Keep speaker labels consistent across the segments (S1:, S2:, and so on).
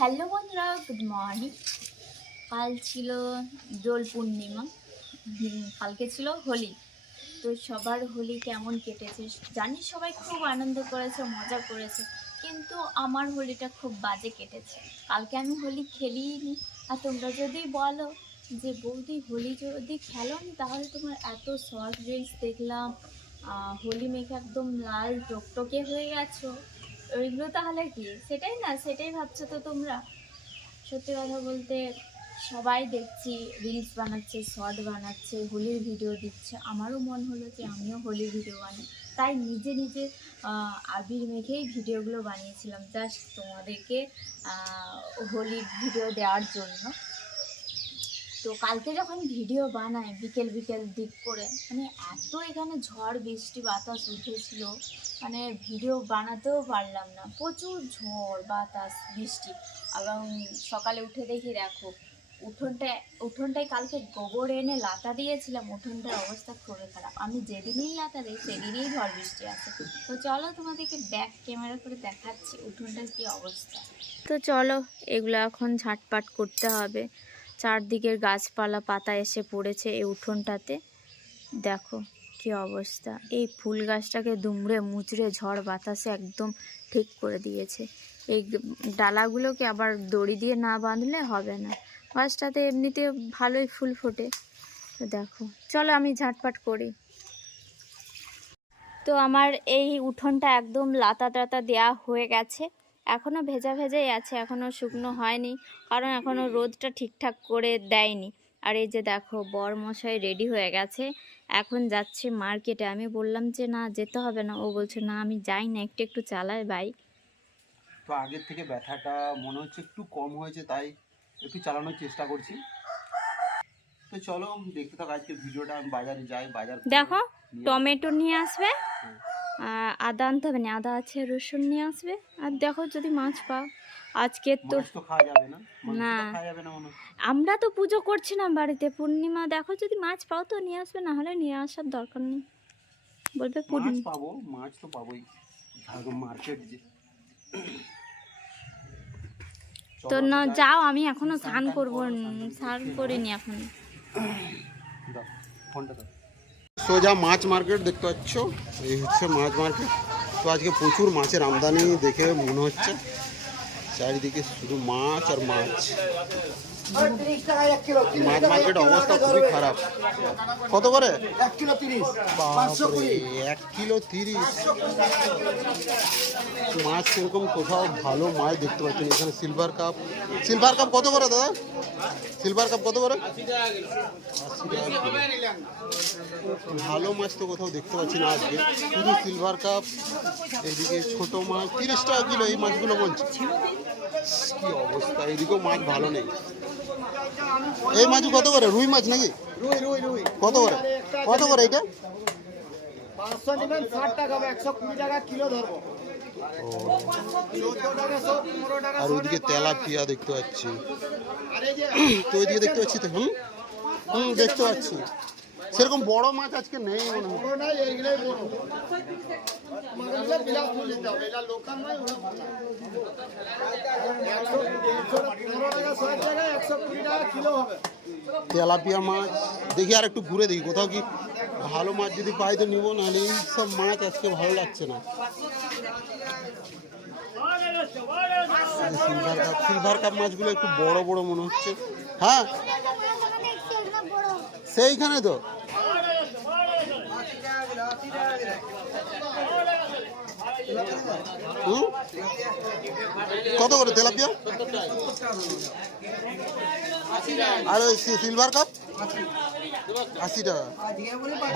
S1: Hello বন্ধুরা good morning কাল ছিল দোল পূর্ণিমা কালকে ছিল হোলি। তো সবার হোলি কেমন কেটেছে জানি সবাই খুব আনন্দ করেছে, মজা করেছে, কিন্তু আমার হোলিটা খুব বাজে কেটেছে। কালকে আমি হোলি খেলিনি আর তোমরা যদি বলো যে, বৌদি হোলি যদি খেলোনি, তাহলে তোমার এত শর্ট রিলস দেখলাম হোলি মেখে একদম লাল টকটকে হয়ে গেছো। ওইগুলো তাহলে কি? সেটাই না, সেটাই ভাবছ তো তোমরা? সত্যি কথা বলতে সবাই দেখছি রিলস বানাচ্ছে শর্ট বানাচ্ছে, হোলির ভিডিও দিচ্ছে। আমারও মন হলো যে আমিও হোলির ভিডিও বানাই। তাই নিজে নিজে আবির মেখেই ভিডিওগুলো বানিয়েছিলাম জাস্ট তোমাদেরকে হোলির ভিডিও দেওয়ার জন্য। তো কালকে যখন ভিডিও বানাই বিকেল বিকেল দিক করে মানে এত এখানে ঝড়, বৃষ্টি, বাতাস উঠেছিল মানে ভিডিও বানাতেও পারলাম না। প্রচুর ঝড়, বাতাস, বৃষ্টি। এবং সকালে উঠে দেখি, দেখো, উঠোনটায় উঠোনটায় কালকে গোবর এনে লাতা দিয়েছিলাম, উঠোনটার অবস্থা খুবই খারাপ। আমি যেদিনই লাতা দিই, সেদিনই ঝড়, বৃষ্টি আসে। তো চলো তোমাদেরকে ব্যাক ক্যামেরা করে দেখাচ্ছি উঠোনটার কী অবস্থা। তো চলো, এগুলো এখন ঝাটপাট করতে হবে। চারদিকের গাছপালা, পাতা এসে পড়েছে এই উঠোনটাতে। দেখো কি অবস্থা। এই ফুল গাছটাকে দুমড়ে মুচড়ে ঝড় বাতাসে একদম ঠিক করে দিয়েছে। এই ডালাগুলোকে আবার দড়ি দিয়ে না বাঁধলে হবে না। গাছটাতে এমনিতে ভালোই ফুল ফোটে। দেখো, চলো আমি ঝাটপাট করি। তো আমার এই উঠোনটা একদম লাতা টাতা দেওয়া হয়ে গেছে। এখনও ভেজা ভেজাই আছে এখনও শুকনো হয়নি কারণ এখনও রোদটা ঠিকঠাক করে দেয়নি। আর এই যে দেখো বর মশাই রেডি হয়ে গেছে। এখন যাচ্ছে মার্কেটে। আমি বললাম যে না যেতে হবে না। ও বলছে না আমি যাই না একটু একটু চালাই বাইক
S2: তো আগের থেকে ব্যথাটা মনে হচ্ছে একটু কম হয়েছে তাই একটু চালানোর চেষ্টা করছি। তো চলো দেখতে থাকো আজকে ভিডিওটা আমি বাজারে যাই বাজার
S1: দেখো টমেটো নিয়ে আসবে। আর আদা আনতে হবে না আদা আছে রসুন নিয়ে আসবে। আর দেখো যদি মাছ পাও আজকে তো
S2: না।
S1: আমরা তো পুজো করছি না বাড়িতে পূর্ণিমা দেখো যদি মাছ পাও তো নিয়ে আসবে না হলে নিয়ে আসার দরকার নেই। বলবে
S2: মাছ
S1: পূর্ণিমা।
S2: পাবো মাছ তো পাবোই। মার্কেট
S1: তো না যাও আমি এখনও
S2: স্নান
S1: করব
S2: স্নান
S1: করিনি এখন।
S2: ফোনটা দাও। সোজা মাছ মার্কেট দেখতে পাচ্ছ এই হচ্ছে মাছ মার্কেট তো আজকে প্রচুর মাছের আমদানি দেখে মনে হচ্ছে চারিদিকে শুধু মাছ আর মাছ মাছ মার্কেটের অবস্থা খুবই খারাপ। কত করে?
S3: এক কিলো তিরিশ
S2: এক কিলো তিরিশ। মাছ সেরকম কোথাও ভালো মাছ দেখতে পাচ্ছেন? এখানে সিলভার কাপ। সিলভার কাপ কত করে দাদা? সিলভার কাপ কত করে। ভালো মাছ তো কোথাও দেখতে পাচ্ছি না আজকে। শুধু সিলভার কাপ এদিকে ছোট মাছ তিরিশ টাকা কিলো এই মাছগুলো বলছি। কি অবস্থা এদিকেও মাছ ভালো নেই। এই মাছ কত করে? রুই মাছ নাকি?
S3: রুই রুই রুই।
S2: কত করে? কত করে এটা?
S3: পাঁচশো নেবেন ষাট টাকা একশো কুড়ি টাকা কিলো ধরবো। চোদ্দ টাকা সব পনেরো টাকা
S2: আর ওইদিকে তেলাপিয়া দেখতে পাচ্ছি। তো ওইদিকে দেখতে পাচ্ছি তো? হুম? হুম দেখতে পাচ্ছি। সেরকম বড় মাছ আজকে নেই তেলাপিয়া মাছ দেখি আর একটু ঘুরে দেখি কোথাও কি ভালো মাছ যদি পাই তো নিবো নাহলে এই সব মাছ আজকে ভালো লাগছে না। সিলভার কাপ সিলভার কাপ মাছগুলো একটু বড় বড় মনে হচ্ছে। হ্যাঁ? সেইখানে তো? কত করে তেলাপিয়া? আর ওই সিলভার কাপ? আশি টাকা।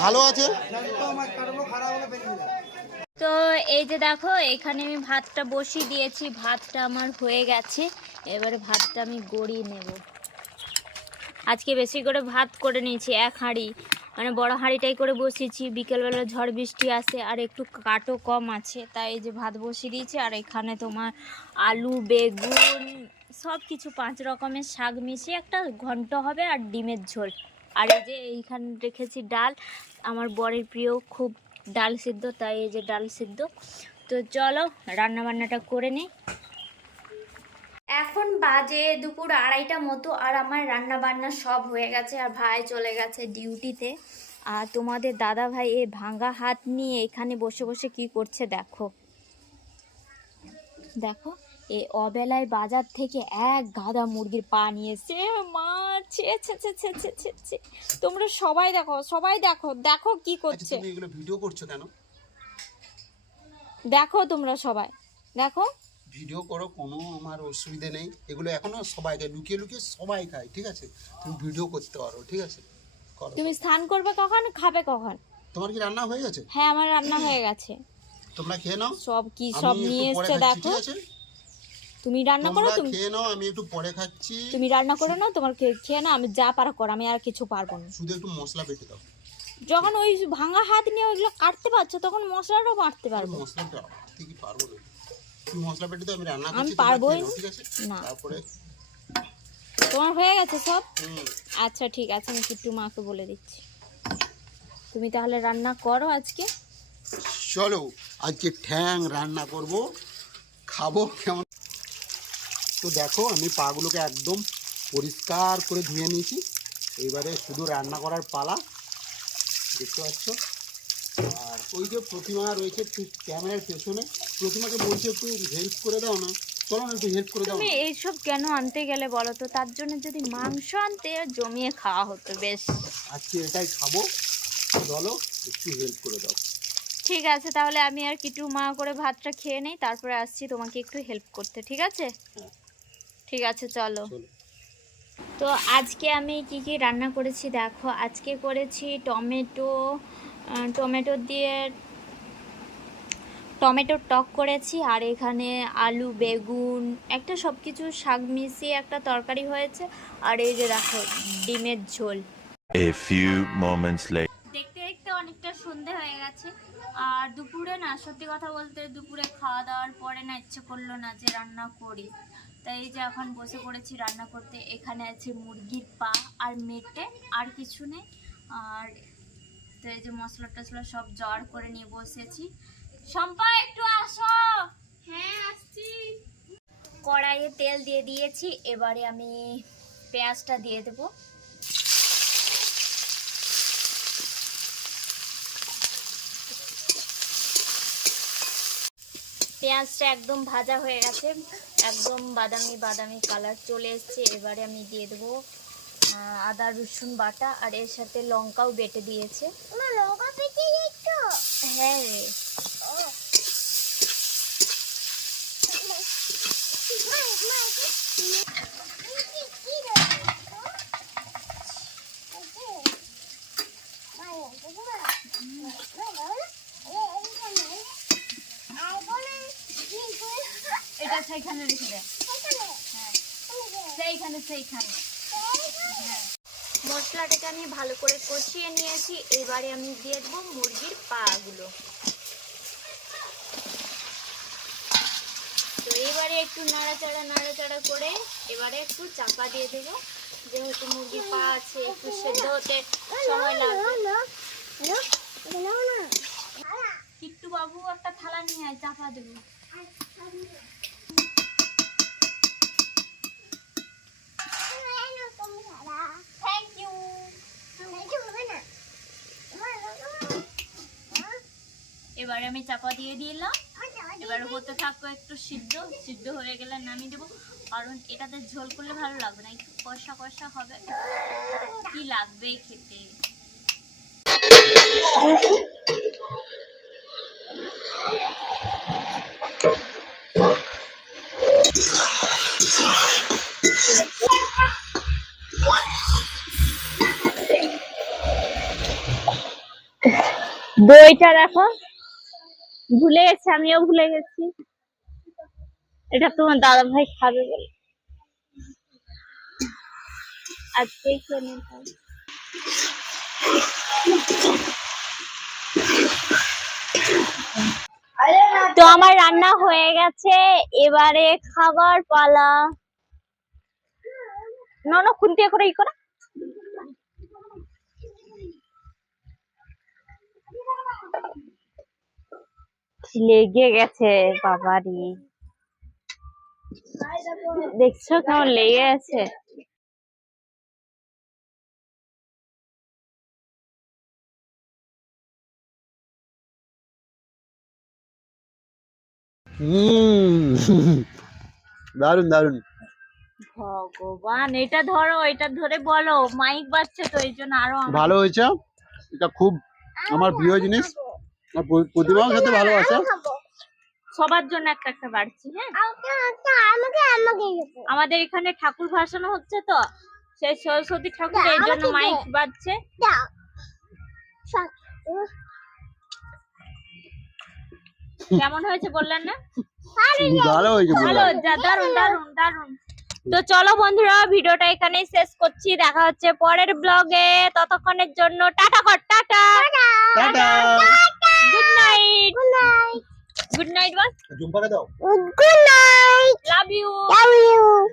S2: ভালো আছে?
S1: তো এই যে দেখো, এখানে আমি ভাতটা বসিয়ে দিয়েছি, ভাতটা আমার হয়ে গেছে। এবারে ভাতটা আমি গড়িয়ে নেব। আজকে বেশি করে ভাত করে নিয়েছি, এক হাঁড়ি। মানে বড় হাঁড়িটাই করে বসিয়েছি। বিকেলবেলা ঝড় বৃষ্টি আসে আর একটু কাটও কম আছে। তাই এই যে ভাত বসিয়ে দিয়েছি আর এখানে তোমার আলু, বেগুন সব কিছু পাঁচ রকমের শাক মিশিয়ে একটা ঘন্ট হবে আর ডিমের ঝোল। আর এই যে এইখানে রেখেছি ডাল। আমার বরের প্রিয় খুব ডাল সিদ্ধ, তাই এই যে ডাল সিদ্ধ। তো চলো রান্না বান্নাটা করে নিই। এখন বাজে দুপুর আড়াইটা মতো আর আমার রান্না বান্না সব হয়ে গেছে আর ভাই চলে গেছে ডিউটিতে। আর তোমাদের দাদা ভাই এই ভাঙা হাত নিয়ে এখানে বসে বসে কি করছে দেখো। দেখো এই অবেলায় বাজার থেকে এক গাদা মুরগির পা নিয়েছে মা ছে ছে ছে ছে ছে ছে ছে। তোমরা সবাই দেখো সবাই দেখো দেখো কি
S2: আচ্ছা
S1: করছে।
S2: ভিডিও করছ কেন?
S1: দেখো তোমরা সবাই দেখো।
S2: ভিডিও করো কোনো আমার অসুবিধে নেই। এগুলো এখনও সবাই খায় লুকিয়ে লুকিয়ে সবাই খায় ঠিক আছে? তুমি ভিডিও করতে পারো ঠিক আছে? করো।
S1: তুমি স্নান করবে কখন খাবে কখন?
S2: তোমার কি রান্না হয়ে গেছে?
S1: হ্যাঁ আমার রান্না হয়ে গেছে।
S2: তোমরা খেয়ে নাও।
S1: সব কি সব নিয়ে
S2: পরে
S1: দেখো। তুমি রান্না করো তুমি
S2: খেয়ে নাও আমি একটু পরে খাচ্ছি।
S1: তুমি রান্না করে নাও তোমার খেয়ে নাও আমি যা পারা কর আমি আর কিছু পারব না।
S2: শুধু একটু মশলা বেটে দাও।
S1: যখন ওই ভাঙা হাত নিয়ে ওইগুলো কাটতে পারছ তখন মশলাটাও বাটতে পারব।
S2: মশলাটা ঠিকই পারব না। মশলা বেটে দাও আমি রান্না
S1: আমি
S2: করছি তোমরা
S1: পারবোই।
S2: ঠিক আছে?
S1: না।
S2: তারপরে?
S1: তোমার হয়ে গেছে সব? আচ্ছা ঠিক আছে আমি কিট্টু মাকে বলে দিচ্ছি। তুমি তাহলে রান্না করো আজকে।
S2: চলো আজকে ঠ্যাং রান্না করব। খাব কেমন? তো দেখো আমি পাগুলোকে একদম পরিষ্কার করে ধুয়ে নিয়েছি। এবারে শুধু রান্না করার পালা দেখতে পাচ্ছ? ওই যে প্রতিমা রয়েছে ঠিক ক্যামেরার পেছনে। প্রতিমাকে বলছি একটু হেল্প করে দাও না। চলো না একটু হেল্প করে দাও।
S1: তুমি এইসব কেন আনতে গেলে বলো তো? তার জন্য যদি মাংস আনতে জমিয়ে খাওয়া হতো বেশ।
S2: আজকে এটাই খাব। চলো একটু হেল্প করে দাও।
S1: ঠিক আছে তাহলে আমি আর কিটু মা করে ভাতটা খেয়ে নেই তারপরে আসছি তোমাকে একটু হেল্প করতে ঠিক আছে?
S2: হ্যাঁ।
S1: ঠিক আছে চলো। তো আজকে আমি কি কি রান্না করেছি দেখো। আজকে করেছি টমেটো টমেটো দিয়ে টমেটোর টক করেছি আর এখানে আলু বেগুন একটা সব কিছু শাক মিশিয়ে একটা তরকারি হয়েছে আর এই যে দেখো ডিমের ঝোল
S4: A few moments later.
S1: দেখতে দেখতে অনেকটা সন্ধে হয়ে গেছে আর দুপুরে না সত্যি কথা বলতে দুপুরে খাওয়া দাওয়ার পরে না ইচ্ছে করল না যে রান্না করি তাই এই যে এখন বসে পড়েছি রান্না করতে এখানে আছে মুরগির পা আর মেটে আর কিছু নেই আর তো এই যে মশলা টশলা সব জড় করে নিয়ে বসেছি। শম্পা একটু আসো। হ্যাঁ আসছি। কড়াইয়ে তেল দিয়ে দিয়েছি এবারে আমি পেঁয়াজটা দিয়ে দেবো। পেঁয়াজটা একদম ভাজা হয়ে গেছে একদম বাদামি বাদামি কালার চলে এসছে এবারে আমি দিয়ে দেবো আদা রসুন বাটা আর এর সাথে লঙ্কাও বেটে দিয়েছে। লঙ্কা বেটে হ্যাঁ রে। এটা সেইখানে রেখে দে। হ্যাঁ। সেইখানে সেইখানে। হ্যাঁ মশলাটাকে আমি ভালো করে কষিয়ে নিয়েছি এবারে আমি দিয়ে দেবো মুরগির পাগুলো তো এবারে একটু নাড়াচাড়া নাড়াচাড়া করে এবারে একটু চাপা দিয়ে দেবো যেহেতু মুরগির পা আছে একটু সেদ্ধ হতে সময় লাগবে কিট্টু বাবু একটা থালা নিয়ে চাপা দেবো এবারে আমি চাপা দিয়ে দিলাম। এবার হতে থাকব একটু সিদ্ধ। সিদ্ধ হয়ে গেলে নামিয়ে দেবো। কারণ এটাতে ঝোল করলে ভালো লাগবে না। একটু কষা কষা হবে। কি লাগবে খেতে? দইটা দেখো। ভুলে গেছি, আমিও ভুলে গেছি। এটা তোমার দাদা ভাই খাবে বলে। তো আমার রান্না হয়ে গেছে, এবারে খাবার পালা। না খুন্তি করে ই করে। লেগে গেছে বাবারি। দেখছ কেমন লেগে আছে?
S2: দারুণ দারুণ
S1: ভগবান এটা ধরো এটা ধরে বলো। মাইক বাজছে তো এই জন্য আরও
S2: ভালো হয়েছে। এটা খুব আমার প্রিয় জিনিস। আর প্র- প্রতিমাও খেতে ভালোবাসে?
S1: সবার জন্য একটা একটা বাড়ছি হ্যাঁ? আমাদের এখানে ঠাকুর ভাসানো হচ্ছে তো সেই সরস্বতী ঠাকুর এই জন্য মাইক বাজছে। কেমন হয়েছে বললেন না?
S2: ভালো হয়েছে
S1: ভালো দারুণ দারুণ দারুণ তো চলো বন্ধুরা ভিডিওটা এখানেই শেষ করছি। দেখা হচ্ছে পরের ব্লগে ততক্ষণের জন্য টাটা কর tata.
S2: Tata.
S1: night. Good night. Good
S2: night, what?
S3: Good night. Love you. Love you.